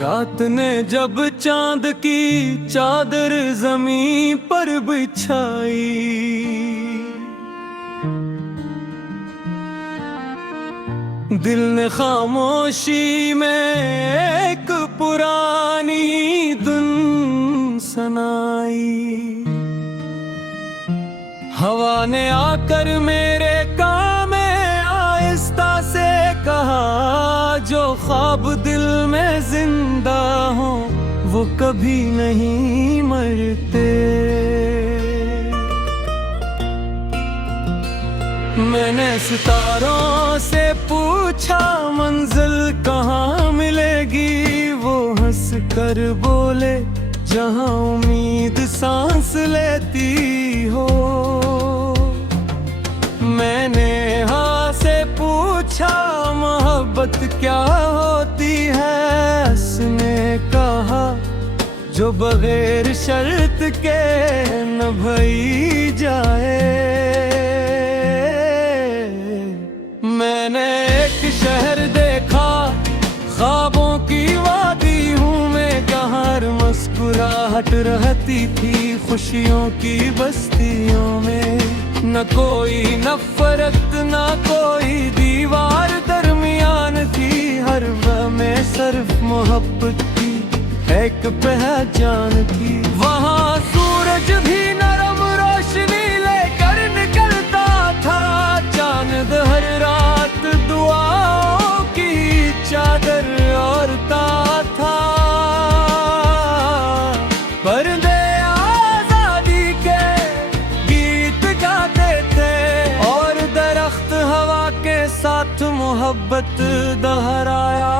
रात ने जब चांद की चादर जमीन पर बिछाई, दिल ने खामोशी में एक पुरानी धुन सुनाई। हवा ने आकर मेरे कान में आहिस्ता से कहा, जो ख्वाब दिल में जिंदा हो वो कभी नहीं मरते। मैंने सितारों से पूछा मंजिल कहाँ मिलेगी, वो हंस कर बोले जहाँ उम्मीद सांस लेती हो। मैंने हाँ से पूछा मोहब्बत क्या होती है, उसने कहा जो बगैर शर्त के न भई जाए। मैंने एक शहर देखा, ख्वाबों की वादी हूँ मैं, जहाँ हर मुस्कुराहट रहती थी खुशियों की बस्तियों में। न कोई नफरत न कोई दीवार दरमियान थी, हर वह में सिर्फ मोहब्बत की एक पहचान थी। वहाँ सूरज भी नरम रोशनी लेकर निकलता था, चांद हर रात दुआओं की चादर ओढ़ता था। पर्दे आजादी के गीत गाते थे और दरख्त हवा के साथ मोहब्बत दोहराया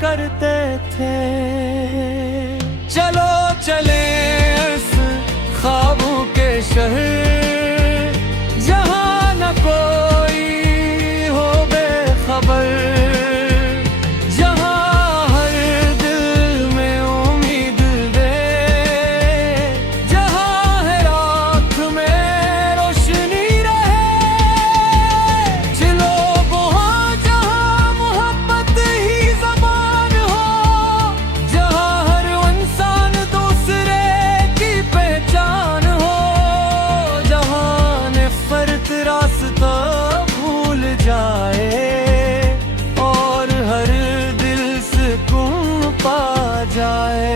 करते थे। चलो चले इस ख्वाबों के शहर, जहाँ न कोई हो बेखबर, जहाँ हर दिल में उम्मीद दे, जहाँ हर आँख में रोशनी रहे। चलो वहाँ जहाँ मोहब्बत ही ज़बान हो, जहाँ हर इंसान दूसरे की पहचान हो, जहाँ नफरत रास्ता भूल जाए और हर दिल सुकून पा जाए।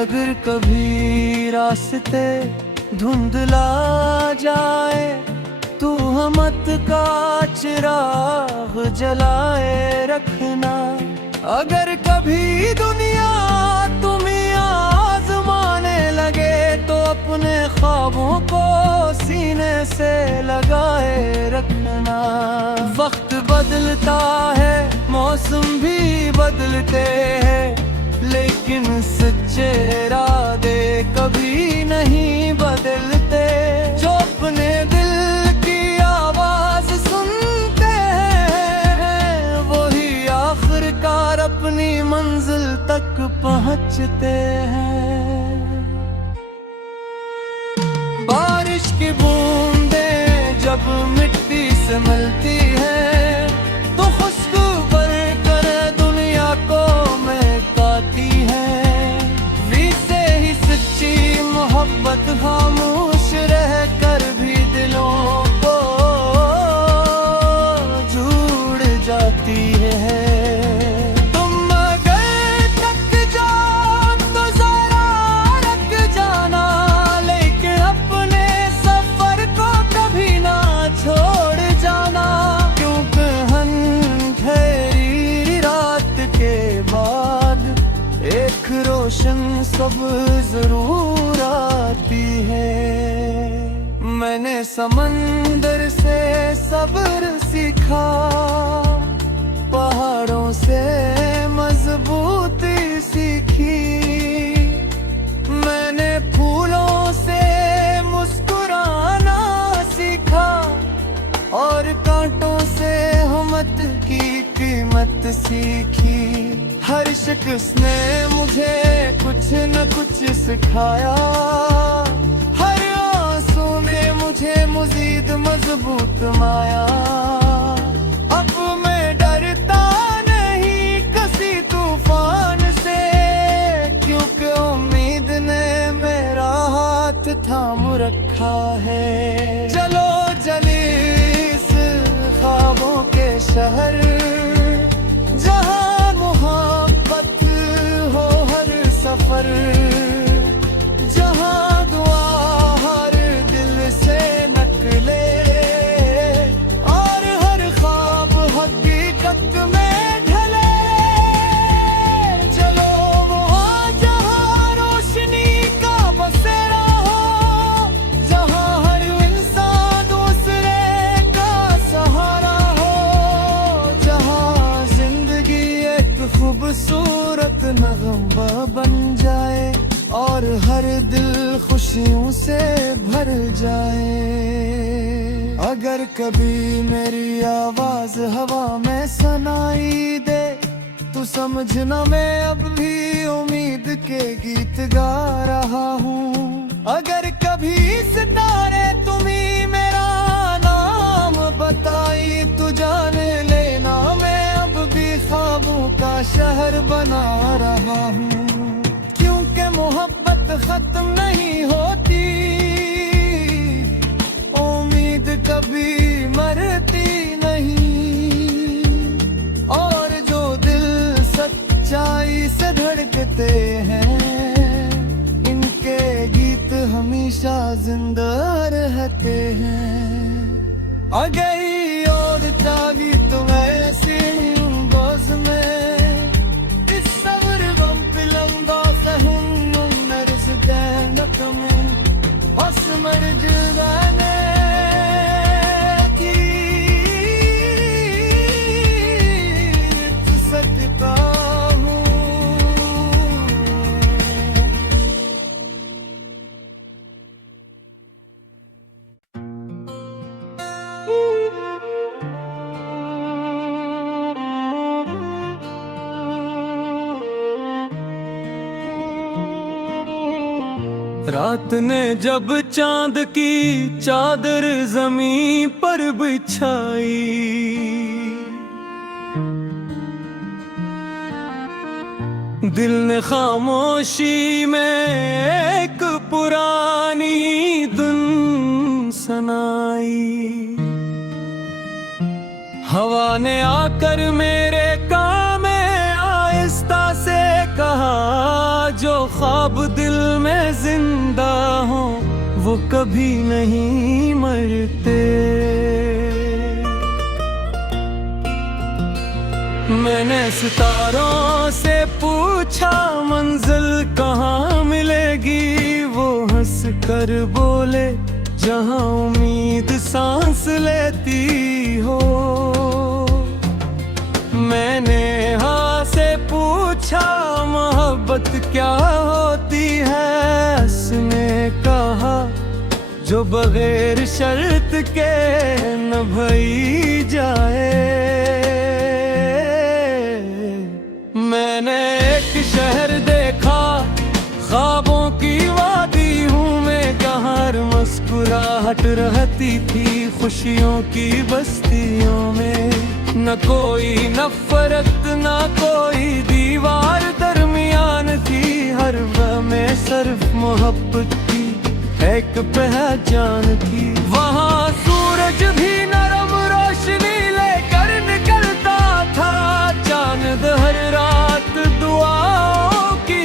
अगर कभी रास्ते धुंधला जाए तू हमत का चिराग जलाए रखना। अगर कभी दुनिया तुम्हें आजमाने लगे तो अपने ख्वाबों को सीने से लगाए रखना। वक्त बदलता है, मौसम भी बदलते हैं, लेकिन सच्चे इरादे कभी नहीं बदलते। जो अपने दिल की आवाज सुनते हैं, वही आखिरकार अपनी मंजिल तक पहुंचते हैं। बारिश की बूंदें जब मिट्टी से मिलती है तो खुशबू भरकर दुनिया को महकाती है। से ही सच्ची मोहब्बत खामोश रह कर भी दिलों को जुड़ जाती है। रोशन सब जरूर आती है। मैंने समंदर से सब्र सीखा, पहाड़ों से मजबूती सीखी। मैंने फूलों से मुस्कुराना सीखा और कांटों से हिम्मत की कीमत सीखी। हर शख्स ने मुझे कुछ न कुछ सिखाया, हर आंसू ने मुझे मजीद मजबूत माया। अब मैं डरता नहीं किसी तूफान हाथ थाम रखा है। चलो चले इस ख्वाबों के शहर, जहाँ मोहब्बत हो हर सफर, जहाँ दुआ हर दिल से निकले और हर ख्वाब हकीकत में ढले। चलो वहाँ जहाँ रोशनी का बसेरा हो, जहाँ हर इंसान दूसरे का सहारा हो, जहाँ जिंदगी एक खूबसूरत नगमा बन जाए और हर दिल खुशियों से भर जाए। अगर कभी मेरी आवाज हवा में सुनाई दे तो समझना मैं अब भी उम्मीद के गीत गा रहा हूँ। अगर कभी सितारे तुम्हीं मेरा नाम बताई तो जान लेना मैं अब भी ख्वाबों का शहर बना रहा हूँ। क्योंकि मोहब्बत खत्म नहीं होती, उम्मीद कभी मरती नहीं, और जो दिल सच्चाई से धड़कते हैं इनके गीत हमेशा जिंदा रहते हैं। अगर और चाबी तुम ऐसी गोज में असमर जुगाने की सकता हूँ। रात ने जब चांद की चादर जमीन पर बिछाई, दिल ने खामोशी में एक पुरानी धुन सुनाई। हवा ने आकर मेरे कान में आहिस्ता से कहा, जो ख्वाब दिल में जिंदा हो वो कभी नहीं मरते। मैंने सितारों से पूछा मंजिल कहाँ मिलेगी, वो हंस कर बोले जहाँ उम्मीद सांस लेती हो। मैंने हाँ से पूछा मोहब्बत क्या होती है, उसने कहा जो बगैर शर्त के न भई जाए। मैंने एक शहर देखा ख्वाबों की वादी हूँ मैं, जहाँ हर मुस्कुराहट रहती थी खुशियों की बस्तियों में। न कोई नफरत न कोई दीवार दरमियान थी, हर वह में सिर्फ मोहब्बत की एक पहचान थी। वहाँ सूरज भी नरम रोशनी लेकर निकलता था, चांद हर रात दुआओं की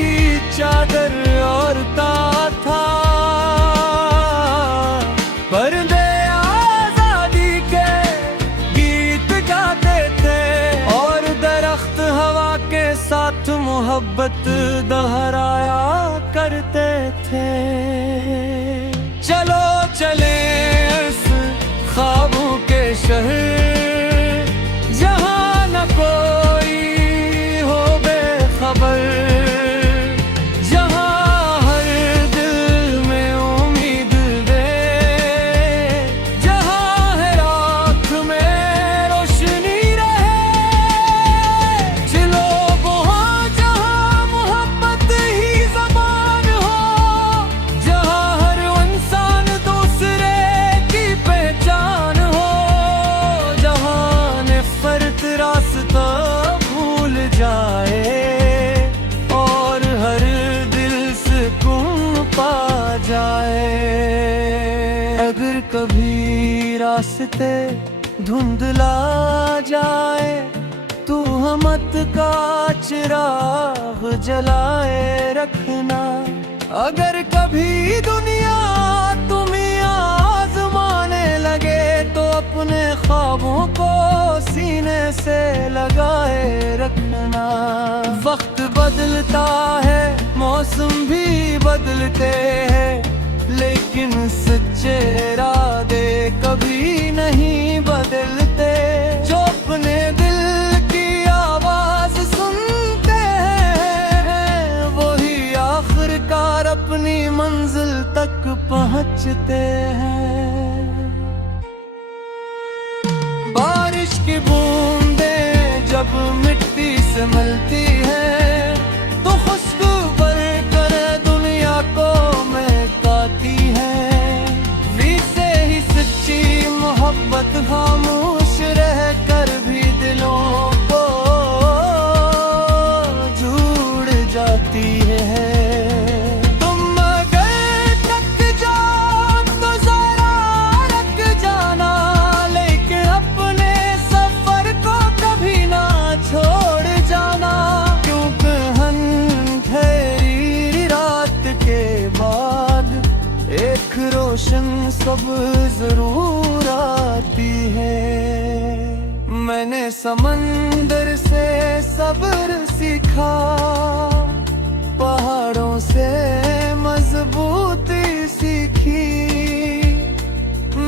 चादर ओढ़ता था। पर्दे आजादी के गीत गाते थे और दरख्त हवा के साथ मोहब्बत दोहराया करते थे। चलो चले इस ख्वाबों के शहर, जहाँ न कोई हो बेखबर, जहाँ हर दिल में उम्मीद दे, जहाँ हर आँख में रोशनी रहे। चलो वहाँ जहाँ मोहब्बत ही ज़बान हो, जहाँ हर इंसान दूसरे की पहचान हो, जहाँ नफरत रास्ता भूल जाए और हर दिल सुकून पा जाए। अगर कभी रास्ते धुंधला जाए, तू हमत का चिराग जलाए रखना। अगर कभी दुनिया तुम्हें आजमाने लगे, तो अपने ख्वाबों को सीने से लगाए रखना। वक्त बदलता है, मौसम भी बदलते हैं, लेकिन सच्चे इरादे कभी नहीं बदलते। जो अपने दिल की आवाज सुनते हैं, वही आखिरकार अपनी मंजिल तक पहुंचते हैं। बारिश की बूंदें जब मिट्टी से मिलती है, तो खुशबू भरकर दुनिया को महकाती है। से ही सच्ची मोहब्बत खामोश रह कर भी दिलों को जुड़ जाती है। तुम अगर थक जाओ तो जरा रुक जाना, लेकिन अपने सफर को कभी ना छोड़ जाना। क्योंकि अंधेरी रात के बाद एक रोशन सब जरूर आती है। मैंने समंदर से सब्र सीखा, पहाड़ों से मजबूती सीखी।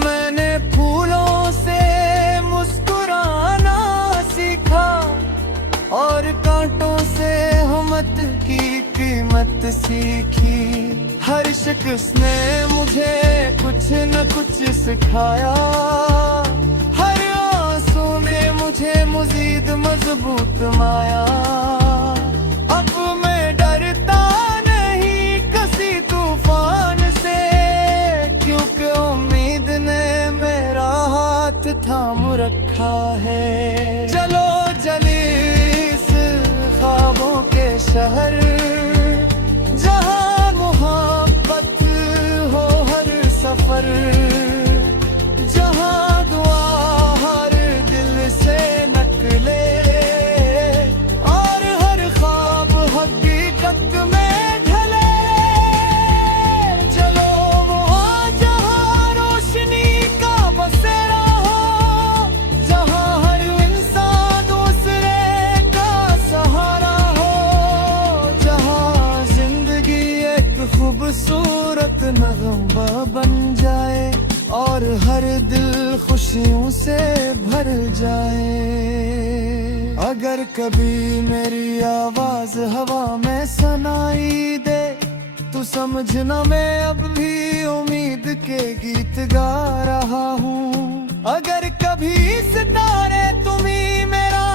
मैंने फूलों से मुस्कुराना सीखा, और कांटों से हिम्मत की कीमत सीखी। हर शख्स ने मुझे कुछ न कुछ सिखाया, हर आंसू ने मुझे मजीद मजबूत माया। अब मैं डरता नहीं किसी तूफान से, क्योंकि उम्मीद ने मेरा हाथ थाम रखा है। चलो चली इस ख्वाबों के शहर, जहाँ मोहब्बत हो हर सफर, जहाँ दुआ हर दिल से निकले, और हर ख्वाब हकीकत में ढले। चलो वहाँ जहाँ रोशनी का बसेरा हो, जहाँ हर इंसान दूसरे का सहारा हो, जहाँ जिंदगी एक खूबसूरत नगमा बन जाए, और हर दिल खुशियों से भर जाए। अगर कभी मेरी आवाज हवा में सुनाई दे, तू समझना मैं अब भी उम्मीद के गीत गा रहा हूँ। अगर कभी सितारे तुम्हीं मेरा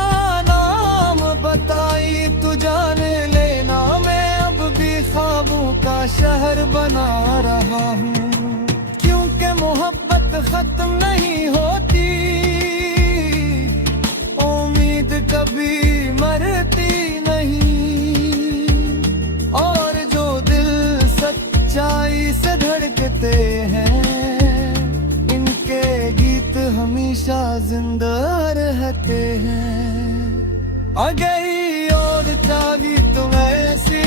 नाम बताई, तू जान लेना मैं अब भी ख्वाबों का शहर बना रहा हूँ। क्योंकि मोहब्बत खत्म नहीं होती, उम्मीद कभी मरती नहीं, और जो दिल सच्चाई से धड़कते हैं, इनके गीत हमेशा जिंदा रहते हैं। अगर और चाली तुम ऐसी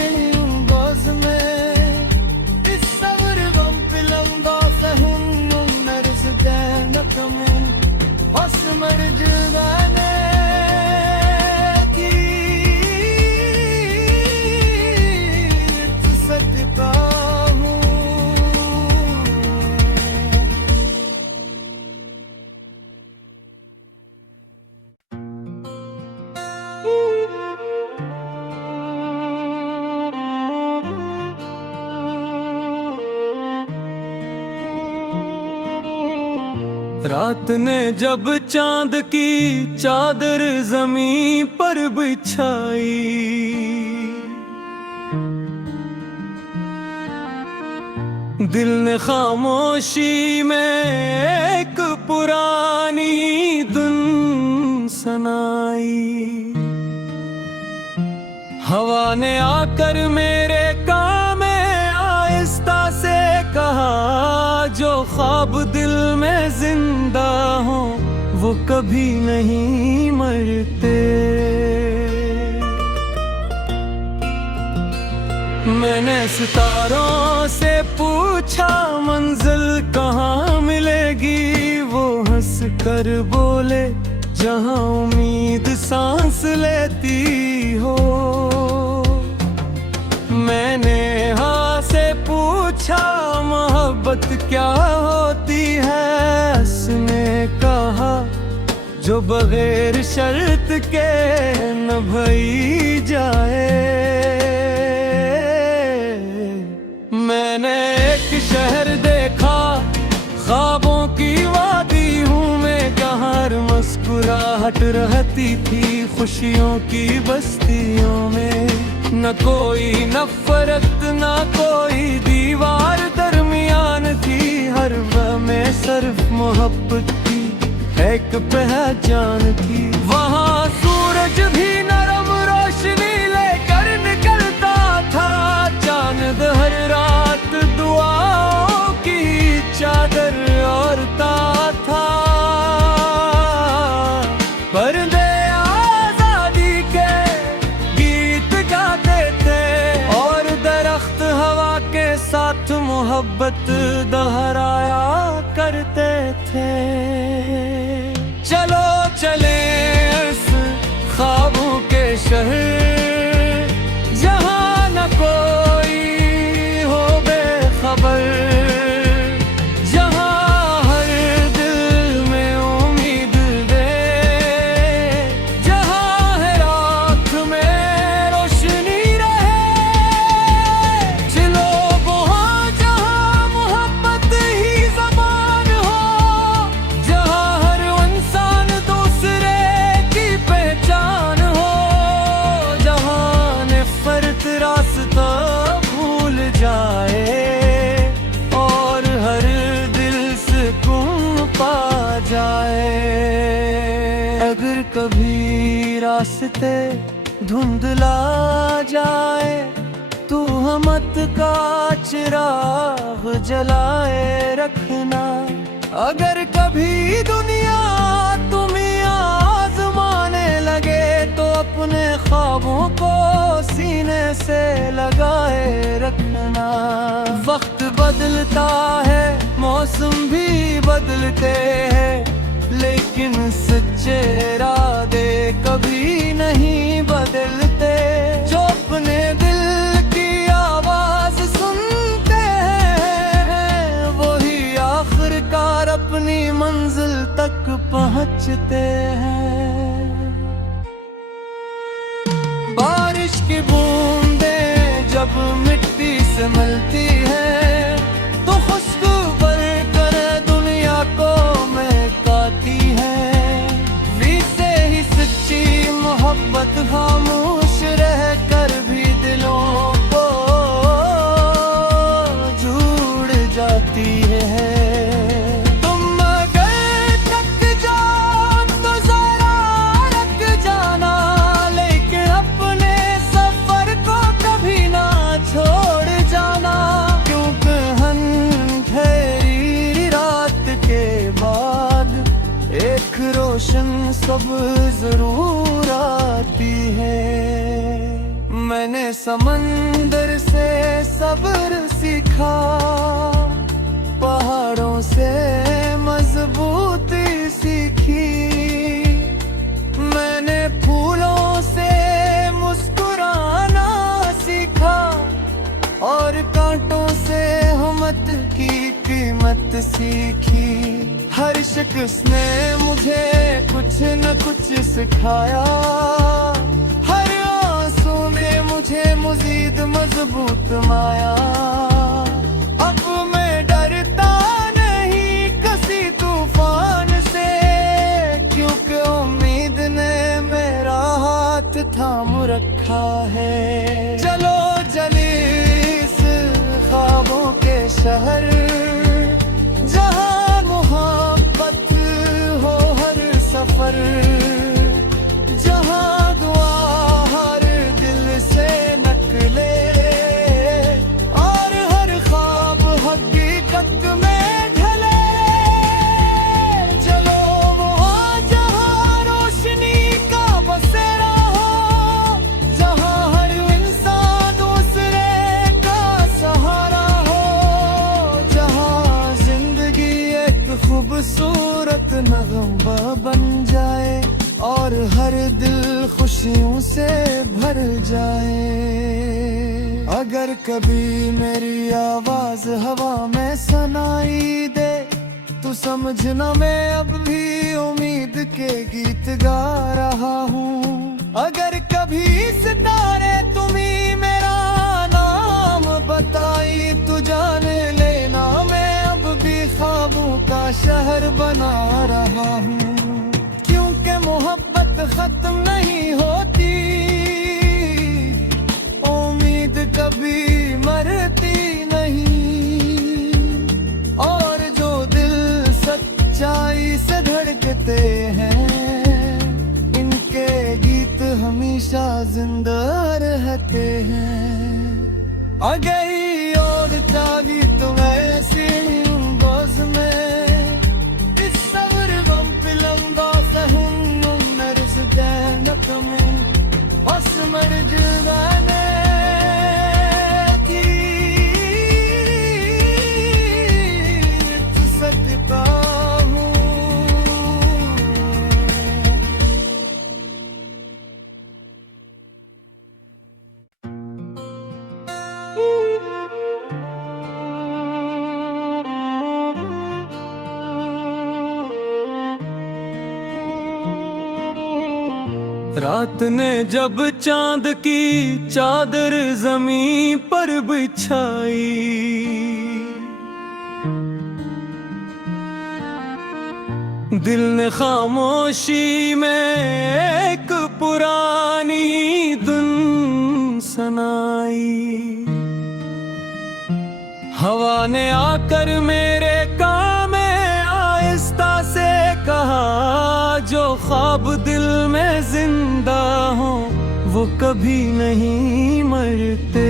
गोज में, इस सब्र गम पिलंदा सहूं नरस जैनत में, बस मर जुगाने की सकता हूँ। रात ने जब चांद की चादर जमीन पर बिछाई, दिल ने खामोशी में एक पुरानी धुन सुनाई। हवा ने आकर मेरे कान में आहिस्ता से ख्वाब दिल में जिंदा हो वो कभी नहीं मरते। मैंने सितारों से पूछा मंजिल कहाँ मिलेगी, वो हंस कर बोले जहाँ उम्मीद सांस लेती हो। मैंने हाँ से पूछा मोहब्बत क्या होती है, उसने कहा जो बगैर शर्त के न भई जाए। मैंने एक शहर देखा ख्वाबों की वादी हूँ मैं, जहाँ हर मुस्कुराहट रहती थी खुशियों की बस्तियों में। न कोई नफरत न कोई दीवार दरमियान थी, हर वह में सिर्फ मोहब्बत की एक पहचान थी। वहाँ सूरज भी नरम रोशनी लेकर निकलता था, चांद हर रात दुआओं की चादर ओढ़ता था। पर्दे आजादी के गीत गाते थे और दरख्त हवा के साथ मोहब्बत दोहराया करते थे। चलो चले इस ख्वाबों के शहर, जहाँ न कोई हो बेखबर, जहाँ हर दिल में उम्मीद दे, जहाँ हर आँख में रोशनी रहे। चलो वहाँ जहाँ मोहब्बत ही ज़बान हो, जहाँ हर इंसान दूसरे की पहचान हो, जहाँ नफरत रास्ता भूल जाए और हर दिल सुकून पा जाए। अगर कभी रास्ते धुंधला जाए तू हमत का चिराग जलाए रखना। अगर कभी दुनिया तुम्हें आजमाने लगे तो अपने ख्वाबों को सीने से लगाए रखना। वक्त बदलता है मौसम भी बदलते हैं, लेकिन सच्चे इरादे कभी नहीं बदलते। जो अपने दिल की आवाज सुनते हैं वही आखिरकार अपनी मंजिल तक पहुंचते हैं। बारिश की बूंदें जब मिट्टी से मिलती है तो खुशबू भरकर दुनिया को महकाती है। वी से ही सच्ची मोहब्बत खामोश रहकर भी दिलों को जुड़ जाती है। तुम अगर थक जाओ तो जरा रुक जाना, लेकिन अपने सफर को कभी ना छोड़ जाना। क्योंकि अंधेरी रात के बाद एक रोशन सब जरूर आती है। मैंने समंदर से सब्र सीखा, पहाड़ों से मजबूती सीखी। मैंने फूलों से मुस्कुराना सीखा और कांटों से हिम्मत की कीमत सीखी। हर शख्स ने मुझे कुछ न कुछ सिखाया, हर आंसू में मुझे मजीद मजबूत माया। अब मैं डरता नहीं किसी तूफान से, क्योंकि उम्मीद ने मेरा हाथ थाम रखा है। चलो चली इस ख्वाबों के शहर, जहाँ मोहब्बत हो हर सफर, जहाँ दुआ हर दिल से निकले और हर ख्वाब हकीकत में ढले। खुशियों से भर जाए। अगर कभी मेरी आवाज हवा में सुनाई दे तो समझना मैं अब भी उम्मीद के गीत गा रहा हूँ। अगर कभी सितारे तुम्ही मेरा नाम बताई तो जान लेना मैं अब भी ख्वाबों का शहर बना रहा हूँ। क्योंकि मोहब्बत खत्म नहीं होती, उम्मीद कभी मरती नहीं, और जो दिल सच्चाई से धड़कते हैं इनके गीत हमेशा जिंदा रहते हैं। अगर और जागी तो ऐसी बस में इस सब्र गम पिलंदा सहूं नर्स जन्नत में बस मर जुदाने सकता हूँ। रात ने जब चांद की चादर जमीन पर बिछाई, दिल ने खामोशी में एक पुरानी धुन सुनाई। हवा ने आकर मेरे कान में आहिस्ता से कहा, जो ख्वाब दिल में जिंदा हो वो कभी नहीं मरते।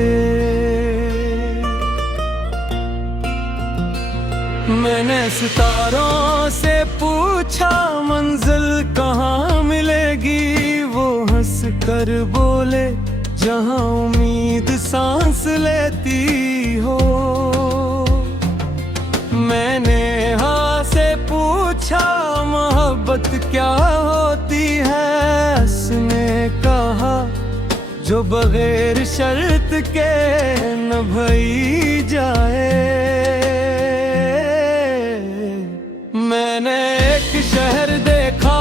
मैंने सितारों से पूछा मंजिल कहाँ मिलेगी, वो हंस कर बोले जहाँ उम्मीद सांस लेती हो। मैंने हाँ से पूछा मोहब्बत क्या होती है, उसने कहा जो बगैर शर्त के न भई जाए। मैंने एक शहर देखा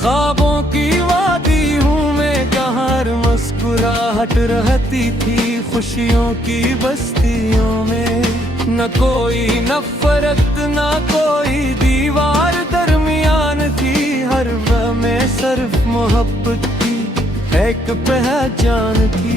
ख्वाबों की वादी हूँ मैं, जहाँ मुस्कुराहट रहती थी खुशियों की बस्तियों में। न कोई नफरत न कोई दीवार दरमियान थी, हर वह में सिर्फ मोहब्बत की एक पहचान थी।